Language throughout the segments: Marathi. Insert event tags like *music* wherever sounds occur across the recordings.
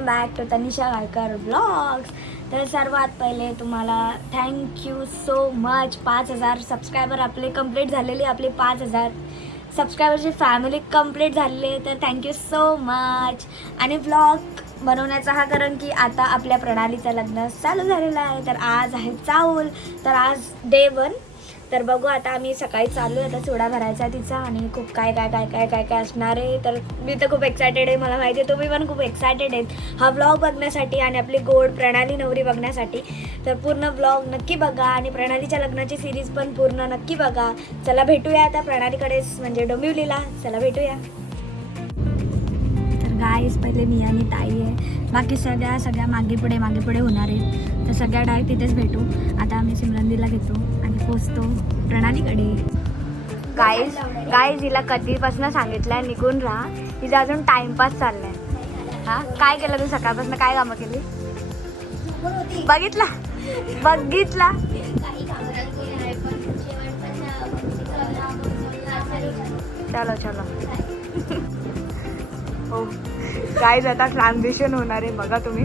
Welcome back to Tanisha Gaykar blogs तर सर्वात पहिले तुम्हाला थँक्यू सो मच पाच हजार सबस्क्रायबर आपले कंप्लीट झालेले आपले पाच हजार सबस्क्रायबरची फॅमिली कंप्लीट झालेली आहे. तर थँक्यू सो मच आणि ब्लॉग बनवण्याचा हा कारण की आता आपल्या प्रणालीचं लग्न चालू झालेलं आहे. तर आज आहे चाऊल. तर आज डे वन तर बघू आता आम्ही सकाळी चालू आहे. आता चुडा भरायचा तिचा आणि खूप काय काय काय काय काय काय असणार आहे. तर मी तर खूप एक्सायटेड आहे मला माहिती आहे तुम्ही पण खूप एक्सायटेड आहेत. हा व्लॉग बघण्यासाठी आणि आपली गोड प्रणाली नवरी बघण्यासाठी. तर पूर्ण व्लॉग नक्की बघा आणि प्रणालीच्या लग्नाची सिरीज पण पूर्ण नक्की बघा. चला भेटूया आता प्रणालीकडेच म्हणजे डोंबिवलीला. चला भेटूया. तर गाईस पहिले मी आणि ताई आहे. बाकी सगळ्या सगळ्या मागे पुढे मागे पुढे होणार आहेत. तर सगळ्या डायरेक्ट तिथेच भेटू. आता आम्ही सिमरंदीला घेतो. पोचतो. प्रणालीकडे गाईज गाईज हिला कधीपासून सांगितलंय निघून राहा. हिचा अजून टाइमपास चाललाय. हा? काय केलं तू सकाळपासून? काय कामं केली? बघितला? बघितला? चलो चलो. हो. काय आता ट्रान्झिशन होणार आहे. बघा तुम्ही.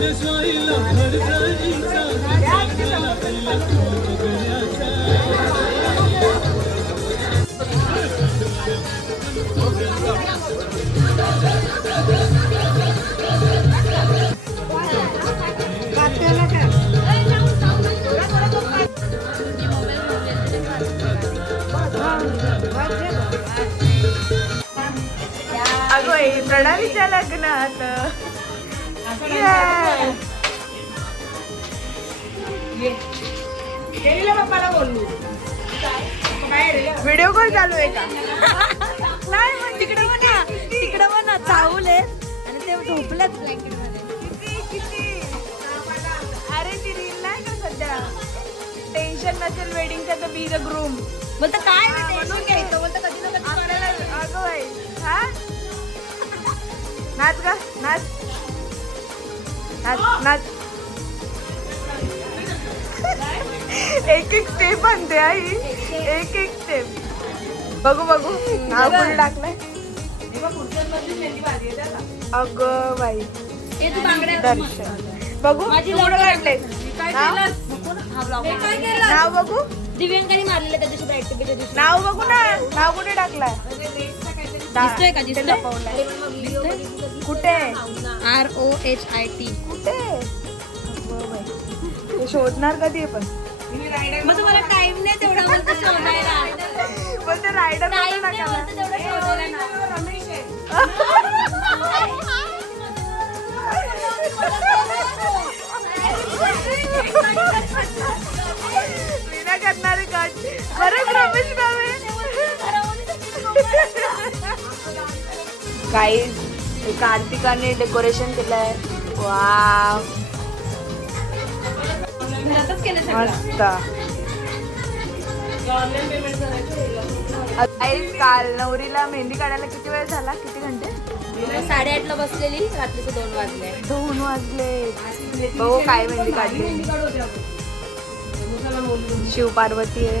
अगं हा अगो प्रणालीच्या लग्नात. व्हिडिओ कॉल चालू आहे का? नाही मग तिकडे म्हणा तिकडे म्हणा चावल आहे. आणि ते ब्लँकेटमध्ये. अरे ती रील नाही का सध्या? टेन्शन नसेल वेडिंगचं तर बी द ग्रूम मग तर काय टेन्शन घ्यायचं? मग कधी ना कधी आपल्याला अगं हा? नाच का नाच. नाच एक एक स्टेप आणते आई. एक एक स्टेप बघू बघू. नाव कोणी टाकलंय? अगं बाई. दर्शन. बघू कुठं काढले नाव? बघू? दिव्यांकाने मारलेलं त्या दिवशी. नाव बघू ना. नाव कुठे टाकलाय? दिसतोय का? दिसतोय? लपवलंय. कुठे? R O H I T कुठे? शोधणार कधी आहे पण? मग तुम्हाला टाइम नाही तेवढा बोलतो शोधायला. पण ते रायडर टाइम नाही तेवढा शोधायला मीना *laughs* *laughs* *laughs* काही कार्तिकाने डेकोरेशन वा केलं मस्त. आई काल नवरीला मेहंदी काढायला किती वेळ झाला? किती घंटे? साडेआठला बसलेली रात्रीचे दोन वाजले. दोन वाजले. हो काय मेहंदी काढली. शिव पार्वती आहे.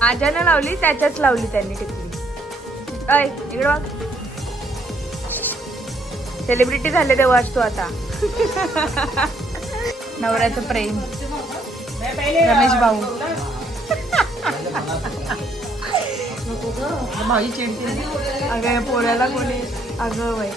माझ्यानं लावली त्याच्याच लावली त्यांनी टिकली. अय इकडे बघ. सेलिब्रिटी झाले तू आता. नवऱ्याचं प्रेम. रमेश भाऊ. *laughs* अगं पोऱ्याला कोणी अगं बाई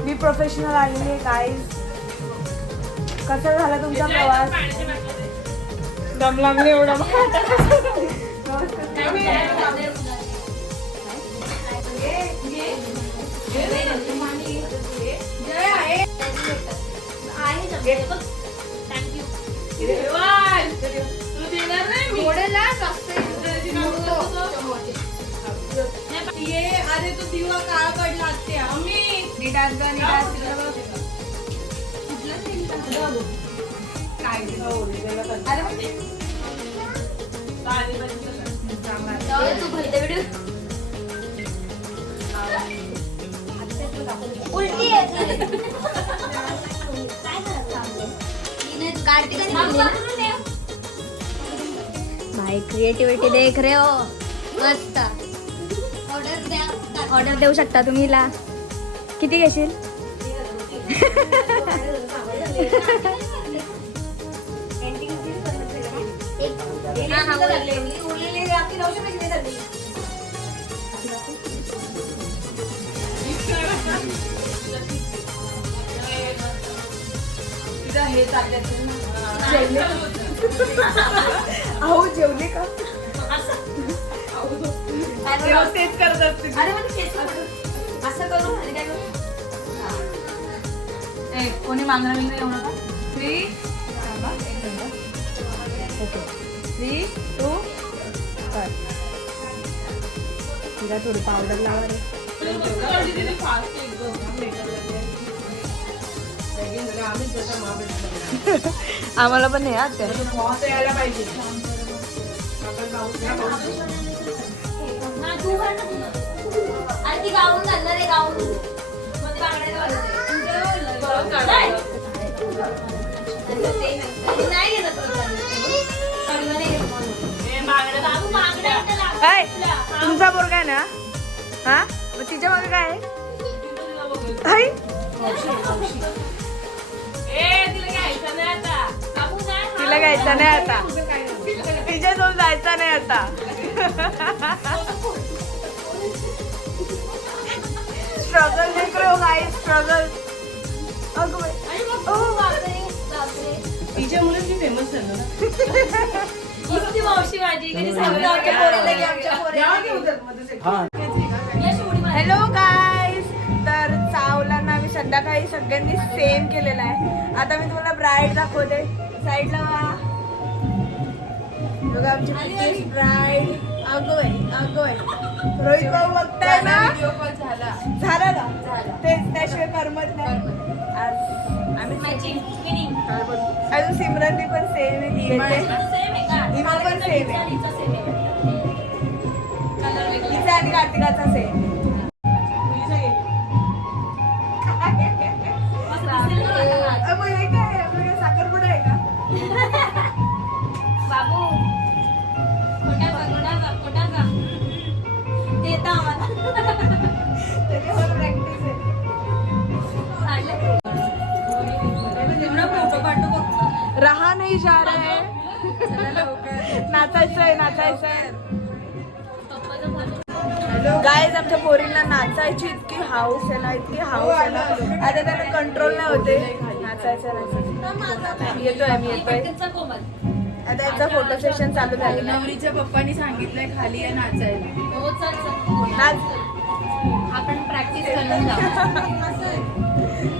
मी प्रोफेशनल आलेली आहे काय कसा झाला तुमचा प्रवास? दम लागले एवढा. अरे तू दिवा काळा पडला असते अम्मी. नीट आज भाई क्रिएटिव्हिटी देख रे हो. मस्त. ऑर्डर द्या ऑर्डर देऊ शकता तुम्ही ला किती घेशील? अहो जेवले का तेव्हा तेच करत असते असं करू आणि काय करू ए, कोणी मागणार नाही येऊ नका थ्री ओके थ्री टू कर तिला थोडी पावडर लावा रे आम्हाला पण नाही आत हा, तू भर गाऊन घालणार आहे गाऊन. तुमचा पोरगा आहे ना? हा? मग तिच्यामागे काय आहे? तिला घ्यायचा नाही आता. तिच्याजवळ जायचा नाही आता. *laughs* स्ट्रगल देख रहे हो गाइस स्ट्रगल अगं बाई. बापरे. *laughs* इतकी मावशी माझी कधी सांगतो आमच्या पोराला की आमच्या पोराला यश उडी मार. हॅलो गाईज तर चावलांना आम्ही संध्याकाळी सगळ्यांनी सेम केलेला आहे. आता मी तुम्हाला ब्राईड दाखवते. साईडला वा बघा आमची ब्राईड अगोय अगोय रोहित भाऊ बघताय ना? झाला का? तेच त्याशिवाय करमत नाही. अजून सिमरननी पण सेम आहे? हिमा पण same आहे. हिचा आणि कार्तिकाचा सेम रहा नाही जा रहा है नाचायचं आहे. नाचायचं आहे झालं गायज आमच्या पोरींना नाचायची इतकी हाऊस आहे ना इतकी हाऊस आहे ना. आता त्यांना कंट्रोल नाही होते. नाचायचं नाचायचं येतोय आम्ही येतोय. आता यांचा फोटो सेशन चालू आहे. नवरीच्या पप्पानी सांगितलंय खाली आहे नाचायला. हो नाच. आपण प्रॅक्टिस करून *laughs*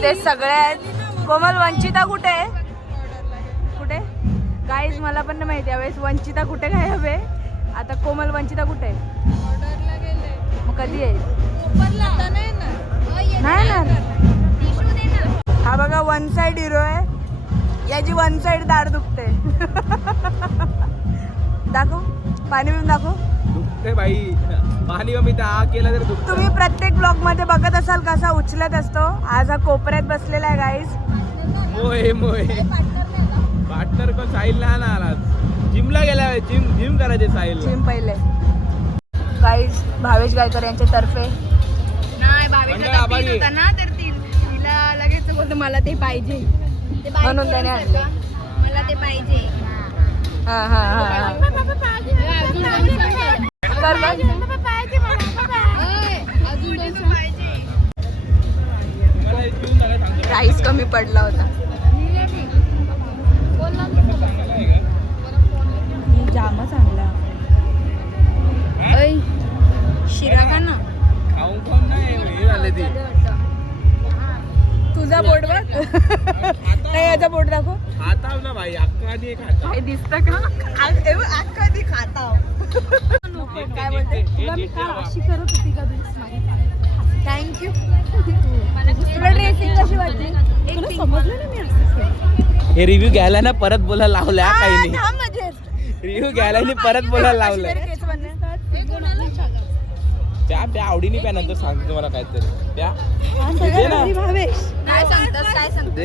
इथे सगळे आहेत कोमल वंचिता कुठे? आहे कुठे? काहीच मला पण नाही माहिती. यावेळेस वंचिता कुठे काय हवे? आता कोमल वंचिता कुठे? मग कधी आहे नाही ना हा बघा वन साइड हिरो आहे. याची वन साइड दाढ दुखते. *laughs* दाखव. पाणी पिऊन दाखव. दुखते बाई पाणी कमी त्या आ केलं तर तुम्ही प्रत्येक ब्लॉगमध्ये बघत असाल कसा उचलत असतो. आज हा कोपऱ्यात बसलेला आहे गाईज मोहे मोहे. पार्टनर को साहिल नाही ना आला जिमला गेला जिम जिम करायचे साहिल. जिम पहिले. गाईज भावेश गायकर यांच्या तर्फे. नाही. होता ना तर ती तिला लगेच बोलतो मला ते पाहिजे. ते पाहिजे म्हणून त्याने आणले. मला ते पाहिजे. हा हा हा राईस कमी पडला होता. जाम चांगला ऐ, शिरा का ना. तुझा बोट बघ. नाही याचा बोट दाखव. खाता ना भाई अक्का दिसत का? ती खाता काय बोलते तुला मी काल अशी करत होती का थँक्यू तुला ड्रेसिंग कशी वाटली? तुला समजलं ना मी असं हे रिव्ह्यू घ्यायला ना परत बोलायला लावलंय हा काही नाही. रिव्ह्यू घ्यायला नाही परत बोलायला केस बनले. त्या त्या आवडीने प्या नंतर सांगतो तुम्हाला काहीतरी. त्या हा, काय काय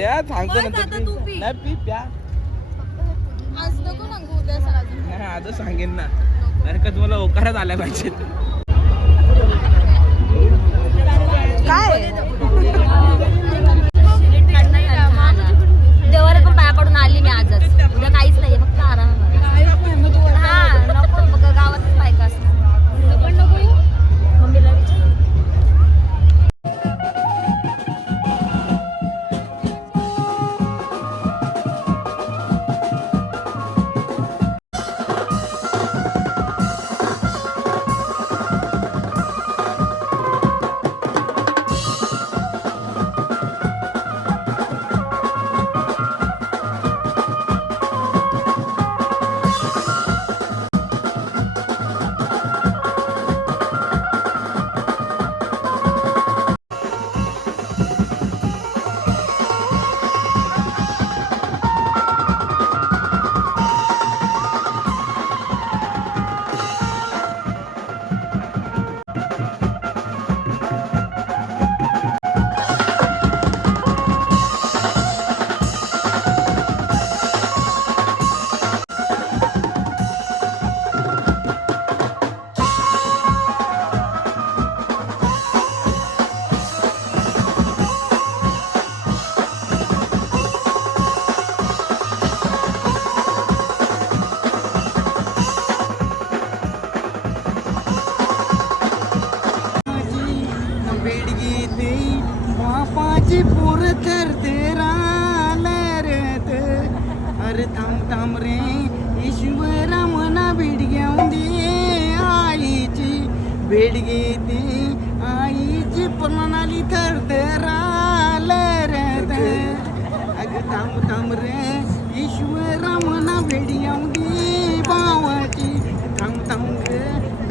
हा, सांगतो नंतर. नाही पी प्या. आज नको सांगू उद्या सांगेन ना. अरे का तुम्हाला ओकारात आल्या पाहिजेत? काय? थांब थांब रे. ईश्वरा मना भेट घेऊन दे आईची भेट घेते. आईची प्रणाली तर तेरा लरत अगं थांब थांब रे. ईश्वरा मना भेट घेऊन दे भावाची. थांब थांब रे.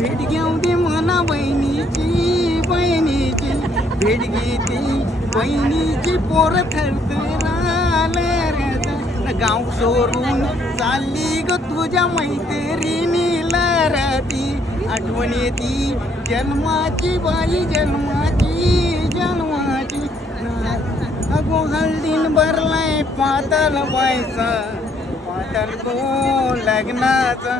भेट घेऊन दे मना बहिणीची बहिणीची भेट घेते. बहिणीची पोर थरते गाव सोडून चालली ग तुझ्या मैत्रिणी रती आठवण येती जन्माची बाई जन्माची जन्माची अगो हल्दीन भरलाय पाताल बायचा पाताल गो लग्नाचा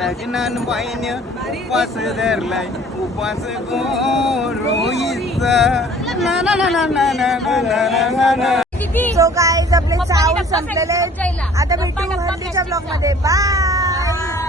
लग्नान बाईन उपास धरलाय उपास गो रोईचा ना ना ना ना ना ना ना ना ना सो गाईज आपले चावल संपलेले आहेत. आता भेटू हल्दीच्या ब्लॉगमध्ये. बाय